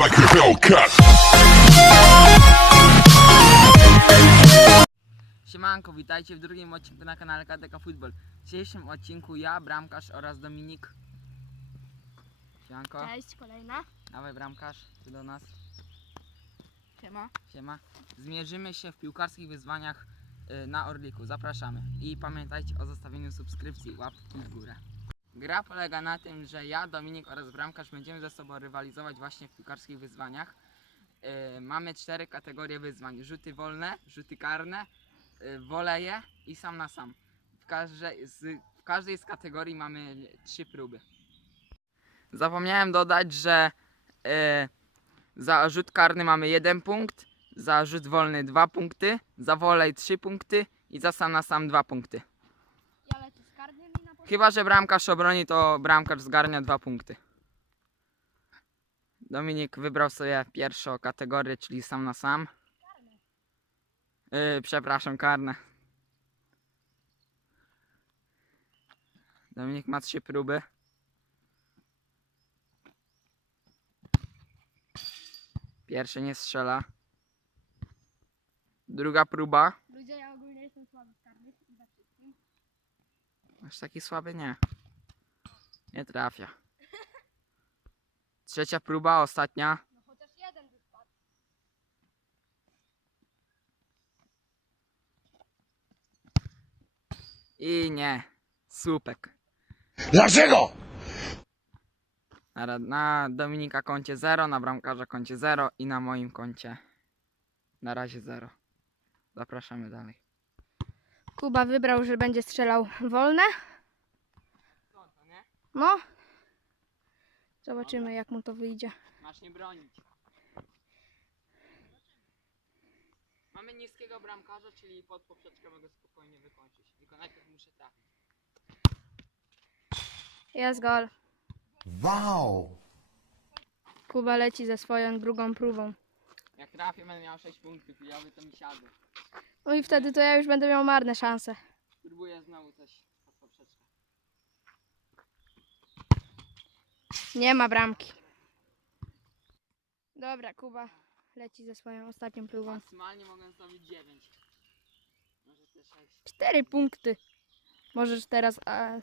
like a Hellcat. Siemanko, witajcie w drugim odcinku na kanale KTK Football. W dzisiejszym odcinku ja, Bramkarz oraz Dominik. Siemanko, Cześć, kolejna. dawaj Bramkarz, ty do nas. Siema. Siema. Zmierzymy się w piłkarskich wyzwaniach y, na Orliku. Zapraszamy. I pamiętajcie o zostawieniu subskrypcji, łapki w górę. Gra polega na tym, że ja, Dominik oraz Bramkarz będziemy ze sobą rywalizować właśnie w piłkarskich wyzwaniach. Y, mamy cztery kategorie wyzwań. Rzuty wolne, rzuty karne, y, woleje i sam na sam. W każdej, z, w każdej z kategorii mamy trzy próby. Zapomniałem dodać, że y, za rzut karny mamy jeden punkt, za rzut wolny dwa punkty, za wolej trzy punkty i za sam na sam dwa punkty. Ja lecę z karnymi na początku. Chyba, że bramkarz obroni, to bramkarz zgarnia dwa punkty. Dominik wybrał sobie pierwszą kategorię, czyli sam na sam. Yy, przepraszam, karne. Dominik ma trzy próby. Pierwszy nie strzela. Druga próba. Ludzie, ja ogólnie jestem słaby z karnych i za wszystkim. Aż taki słaby nie. Nie trafia. Trzecia próba, ostatnia. No chociaż jeden by. I nie. Słupek. Dlaczego? Na, na Dominika koncie 0, na bramkarza koncie 0 i na moim koncie na razie 0. Zapraszamy dalej. Kuba wybrał, że będzie strzelał wolne. No. Zobaczymy jak mu to wyjdzie. Masz nie bronić. Mamy niskiego bramkarza, czyli pod poprzeczkę mogę spokojnie wykończyć. Tylko najpierw muszę trafić. Jest gol. Wow. Kuba leci ze swoją drugą próbą. Jak trafię, będę miał 6 punktów i oby to mi siadło. No i wtedy to ja już będę miał marne szanse. Spróbuję znowu coś pod poprzeczkę. Nie ma bramki. Dobra, Kuba leci ze swoją ostatnią próbą. Maksymalnie mogę zdobyć 9. Może też 6. Cztery punkty. Możesz teraz a,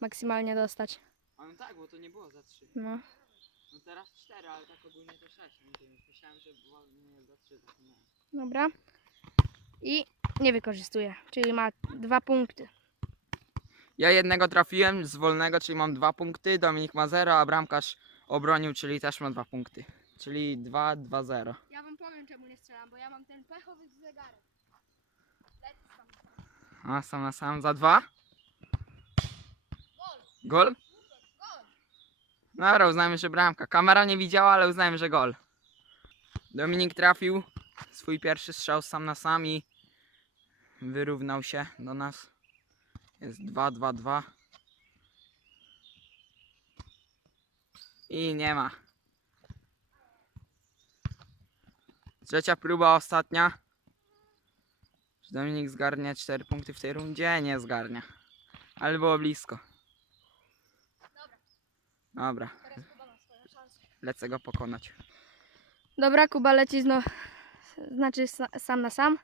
maksymalnie dostać. A no tak, bo to nie było za 3. No. No teraz 4, ale tak ogólnie to 6. Myślałem, że było nie za 3. Zapomniałem. Dobra. I nie wykorzystuje, czyli ma dwa punkty. Ja jednego trafiłem z wolnego, czyli mam 2 punkty. Dominik ma 0, a bramkarz obronił, czyli też ma 2 punkty. Czyli 2, 2, 0. Ja wam powiem czemu nie strzelam, bo ja mam ten pechowy zegarek. A sam na sam za 2. Gol? Dobra, uznajmy, że bramka. Kamera nie widziała, ale uznajmy, że gol. Dominik trafił swój pierwszy strzał sam na sam i wyrównał się do nas. Jest 2, 2, 2. I nie ma. Trzecia próba, ostatnia. Czy Dominik zgarnie 4 punkty w tej rundzie? Nie zgarnia. Ale było blisko. Dobra, lecę go pokonać. Dobra, Kuba leci znowu, znaczy sa, sam na sam.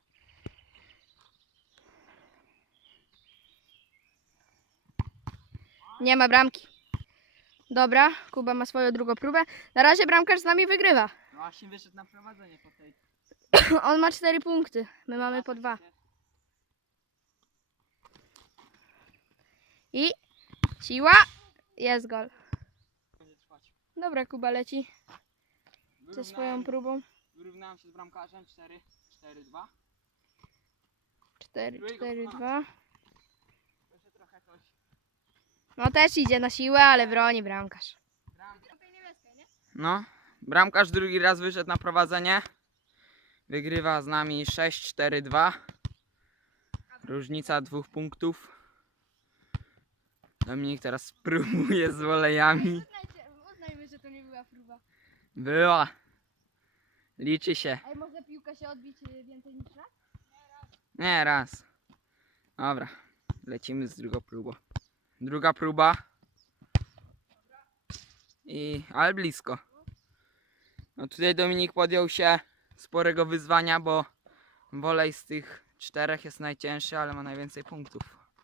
Nie ma bramki. Dobra, Kuba ma swoją drugą próbę. Na razie bramkarz z nami wygrywa. No właśnie wyszedł na prowadzenie po tej. On ma cztery punkty, my mamy po dwa. I siła, jest gol. Dobra, Kuba leci ze swoją próbą. Wyrównałem się z bramkarzem 4, 4, 2. 4, Drugiego 4, pokonać. 2. Proszę trochę coś. No też idzie na siłę, ale broni bramkarz. No, bramkarz drugi raz wyszedł na prowadzenie. Wygrywa z nami 6, 4, 2. Różnica dwóch punktów. Dominik teraz spróbuje z wolejami. Uznajmy, że to nie była próba. Była. Liczy się. A może piłka się odbić y, więcej niż raz? Nie, raz. Dobra, lecimy z drugą próbą. Druga próba. I, ale blisko. No tutaj Dominik podjął się sporego wyzwania, bo wolej z tych czterech jest najcięższy, ale ma najwięcej punktów.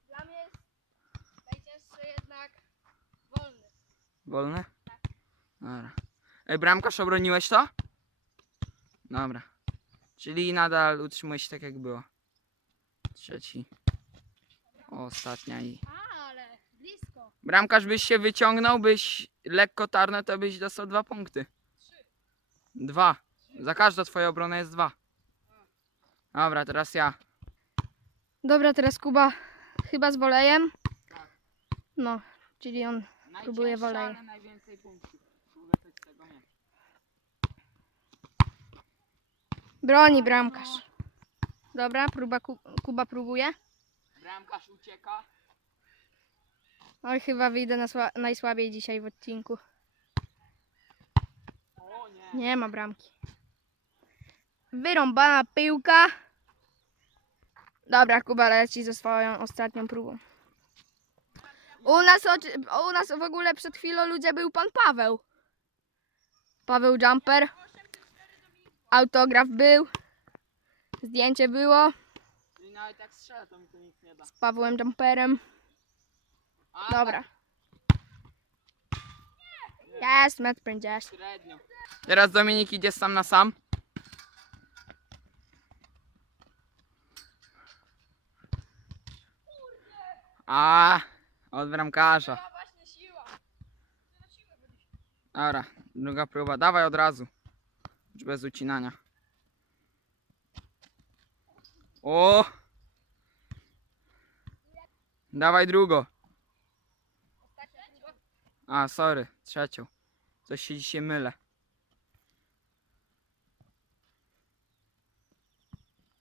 Dla mnie jest najcięższy jednak wolny. Wolny? Dobra. Ej, bramkarz, obroniłeś to? Dobra. Czyli nadal utrzymuje się tak jak było. Trzeci. Ostatnia i... Ale blisko. Bramkarz byś się wyciągnął, byś lekko tarno, to byś dostał dwa punkty. Dwa. Za każdą twoją obronę jest dwa. Dobra, teraz ja. Dobra, teraz Kuba chyba z wolejem. No, czyli on Próbuję Najcięższa, wolej. ale najwięcej punktów. Mogę coś z tego mieć. Broni bramkarz. Dobra, próba Ku- Kuba próbuje. Bramkarz ucieka. Oj, chyba wyjdę na sła- najsłabiej dzisiaj w odcinku. O nie. Nie ma bramki. Wyrąbana piłka. Dobra, Kuba leci ze swoją ostatnią próbą. U nas, u nas w ogóle przed chwilą ludzie był pan Paweł. Paweł Jumper. Autograf był. Zdjęcie było Czyli nawet jak strzelę, to mi to nic nie da. z Pawłem Jumperem. A, Dobra. Jest, metr 50. Tak średnio. Teraz Dominik idzie sam na sam. A, od bramkarza. Dobra, druga próba. Dawaj od razu. Już bez ucinania. O! Dawaj drugo. A, sorry, trzecią. Coś się dzisiaj mylę.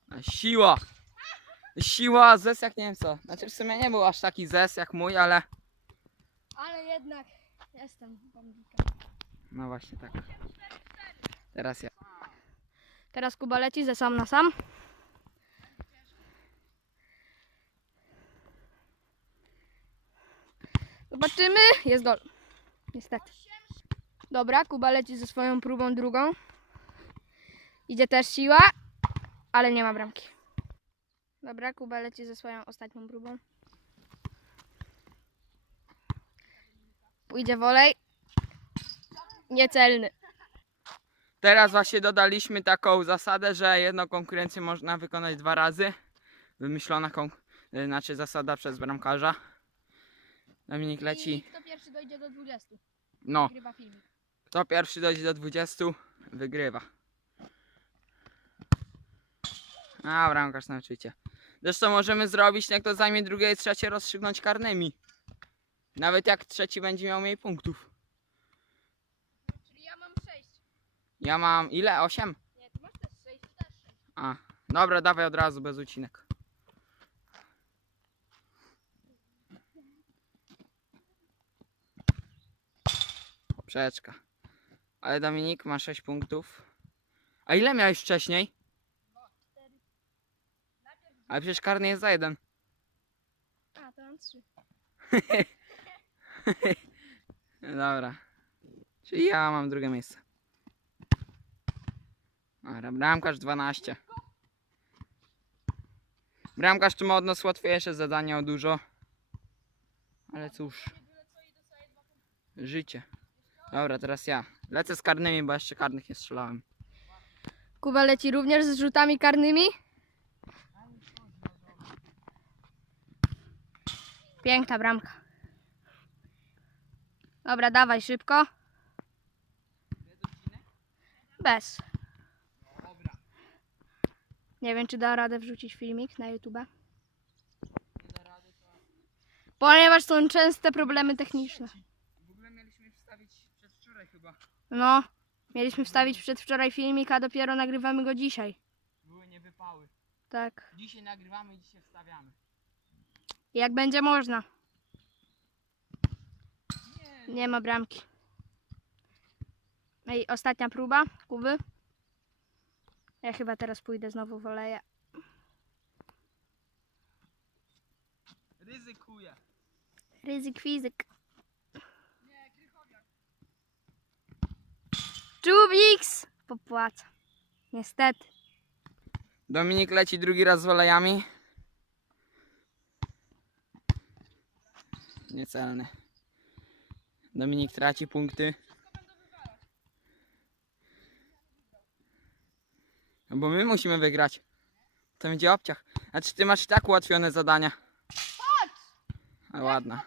A, siła! Siła, zes jak nie wiem co. Znaczy w sumie nie był aż taki zes jak mój, ale... Ale jednak jestem bambika. No właśnie tak. Teraz ja. Teraz Kuba leci ze sam na sam. Zobaczymy. Jest gol. Niestety. Dobra, Kuba leci ze swoją próbą drugą. Idzie też siła, ale nie ma bramki. Dobra, Kuba leci ze swoją ostatnią próbą. Pójdzie wolej. Niecelny. Teraz właśnie dodaliśmy taką zasadę, że jedną konkurencję można wykonać dwa razy. Wymyślona y, znaczy zasada przez bramkarza. Dominik leci. kto pierwszy dojdzie do 20? No, Wygrywa filmik. kto pierwszy dojdzie do 20, wygrywa. A, bramkarz nauczycie. Zresztą możemy zrobić, jak to zajmie drugie i trzecie, rozstrzygnąć karnymi. Nawet jak trzeci będzie miał mniej punktów. Czyli ja mam 6. Ja mam ile? 8? Nie, ty masz też 6, ty też 6. A, dobra, dawaj od razu, bez ucinek. Poprzeczka. Ale Dominik ma 6 punktów. A ile miałeś wcześniej? Ale przecież karny jest za jeden. A, to mam 3. Dobra. Czyli ja mam drugie miejsce. Dobra, bramkarz 12. Bramkarz tu ma od nas łatwiejsze zadanie o dużo. Ale cóż. Życie. Dobra, teraz ja. Lecę z karnymi, bo jeszcze karnych nie strzelałem. Kuba leci również z rzutami karnymi. Piękna bramka. Dobra, dawaj szybko. Bez. Nie wiem, czy da radę wrzucić filmik na YouTube. Ponieważ są częste problemy techniczne. W ogóle mieliśmy wstawić przedwczoraj chyba. No, mieliśmy wstawić przedwczoraj filmik, a dopiero nagrywamy go dzisiaj. Były niewypały. Tak. Dzisiaj nagrywamy i dzisiaj wstawiamy. Jak będzie można. Nie ma bramki. No i ostatnia próba Kuby. Ja chyba teraz pójdę znowu woleję. Ryzykuję. Ryzyk fizyk. Czubiks popłaca. Niestety. Dominik leci drugi raz z olejami. Niecelny. Dominik traci punkty. No bo my musimy wygrać. To będzie obciach. Znaczy ty masz i tak ułatwione zadania. A ładna.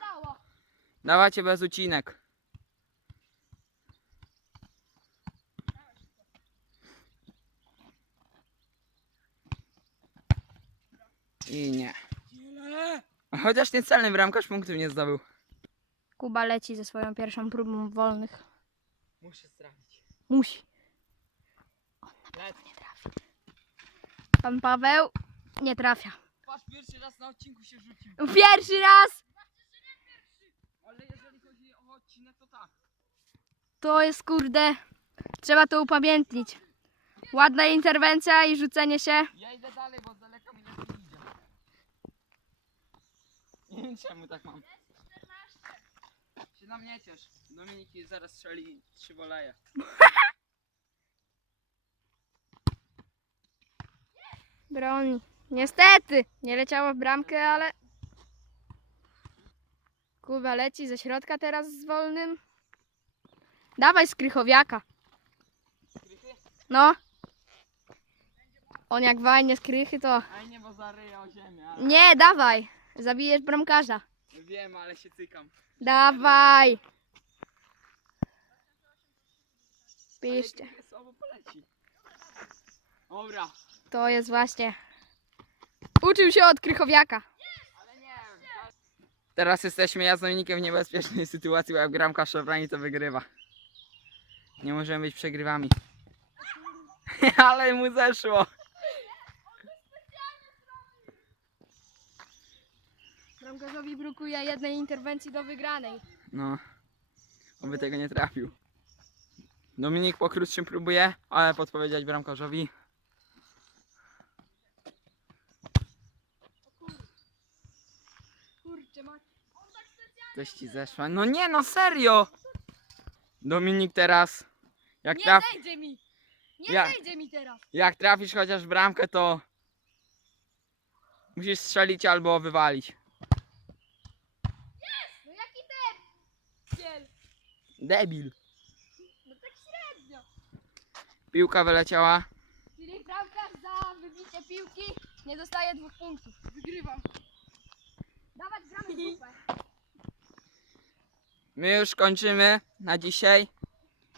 Dawajcie bez ucinek. I nie. Chociaż niecelny bramkarz punktów nie zdobył. Kuba leci ze swoją pierwszą próbą wolnych. Muszę strafić. Musi. Nie trafi. Pan Paweł nie trafia. Patrz, pierwszy raz na odcinku się rzucił. Pierwszy raz! Ale jeżeli chodzi o odcinek, to tak. To jest kurde. Trzeba to upamiętnić. Ładna interwencja i rzucenie się. Ja idę dalej, bo z daleka mi lepiej idzie. Nie wiem czemu tak mam. Się nam nie ciesz. Dominiki zaraz strzeli trzy woleje. Broni. Niestety. Nie leciało w bramkę, ale. Kuba leci ze środka teraz z wolnym. Dawaj z Krychowiaka. No. On jak wajnie z Krychy to... Nie, bo zaryję o ziemię. Ale... Nie, dawaj. Zabijesz bramkarza. Wiem, ale się cykam. Dawaj. Piszcie. Dobra. To jest właśnie... Uczył się od Krychowiaka. Teraz jesteśmy ja z Dominikiem w niebezpiecznej sytuacji, bo jak bramka Szobrani to wygrywa. Nie możemy być przegrywami. Ale mu zeszło. Bramkarzowi brakuje jednej interwencji do wygranej. No. Oby tego nie trafił. Dominik po krótszym próbuje, ale podpowiedzieć bramkarzowi. Coś ci zeszła. No nie, no serio! Dominik teraz. Jak, Nie traf, zejdzie mi! Nie Ja- zejdzie mi teraz! jak trafisz chociaż w bramkę, to musisz strzelić albo wywalić. No jaki ten? Debil. No tak średnio. Piłka wyleciała. Czyli bramkarz za wybicie piłki nie dostaje dwóch punktów. Wygrywam. Dawać gramy w grupę. My już kończymy na dzisiaj.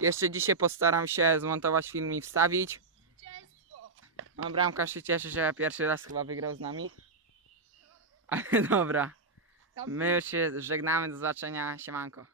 Jeszcze dzisiaj postaram się zmontować film i wstawić. No bramkarz się cieszy, że pierwszy raz chyba wygrał z nami. Ale dobra. My już się żegnamy, do zobaczenia, siemanko.